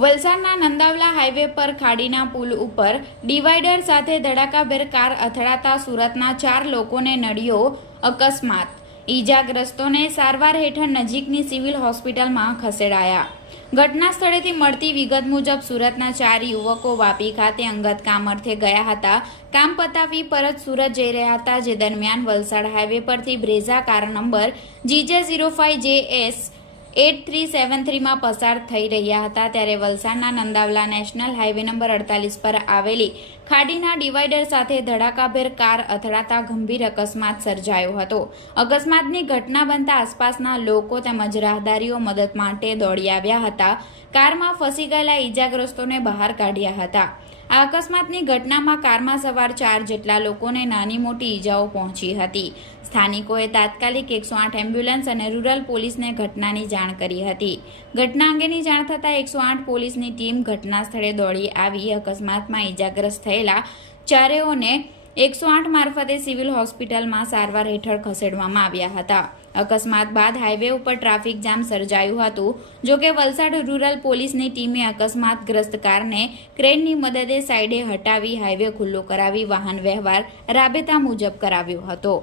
વલસાડના નંદાવલા હાઈવે પર ખાડીના પુલ ઉપર ડિવાઈડર સાથે ધડાકાભેર કાર અથડાતા સુરતના 4 લોકોને નડ્યો અકસ્માત। ઈજાગ્રસ્તોને સારવાર હેઠળ નજીકની સિવિલ હોસ્પિટલમાં ખસેડાયા। ઘટના સ્થળેથી મળતી વિગત મુજબ સુરતના 4 યુવકો વાપી ખાતે અંગત કામ અર્થે ગયા હતા। કામ પતાવી પરત સુરત જઈ રહ્યા હતા, જે દરમિયાન વલસાડ હાઈવે પરથી બ્રેઝા કાર નંબર GJ05JS 8373 માં પસાર થઈ રહ્યા હતા, ત્યારે વલસાડના નંદાવલા નેશનલ હાઈવે નંબર 48 પર આવેલી ખાડીના ડિવાઈડર સાથે ધડાકાભેર કાર અથડાતા ગંભીર અકસ્માત સર્જાયો હતો। અકસ્માતની ઘટના બનતા આસપાસના લોકો તેમજ રાહદારીઓ મદદ માટે દોડી આવ્યા હતા। કારમાં ફસી ગયેલા ઈજાગ્રસ્તોને બહાર કાઢ્યા હતા। આ અકસ્માતની ઘટનામાં કારમાં સવાર 4 જેટલા લોકોને નાની મોટી ઈજાઓ પહોંચી હતી। સ્થાનિકોએ તાત્કાલિક 108 એમ્બ્યુલન્સ અને રૂરલ પોલીસને ઘટનાની જાણ કરી હતી। ઘટના અંગેની જાણ થતાં 108 પોલીસની ટીમ ઘટના સ્થળે દોડી આવી અકસ્માતમાં ઈજાગ્રસ્ત થયેલા ચારેયોને 108 મારફતે સિવિલ હોસ્પિટલમાં સારવાર હેઠળ ખસેડવામાં આવ્યા હતા। અકસ્માત બાદ હાઈવે ઉપર ટ્રાફિક જામ સર્જાયું હતું। જોકે વલસાડ રૂરલ પોલીસની ટીમે અકસ્માતગ્રસ્ત કારને ક્રેનની મદદે સાઈડે હટાવી હાઈવે ખુલ્લો કરાવી વાહન વ્યવહાર રાબેતા મુજબ કરાવ્યો હતો।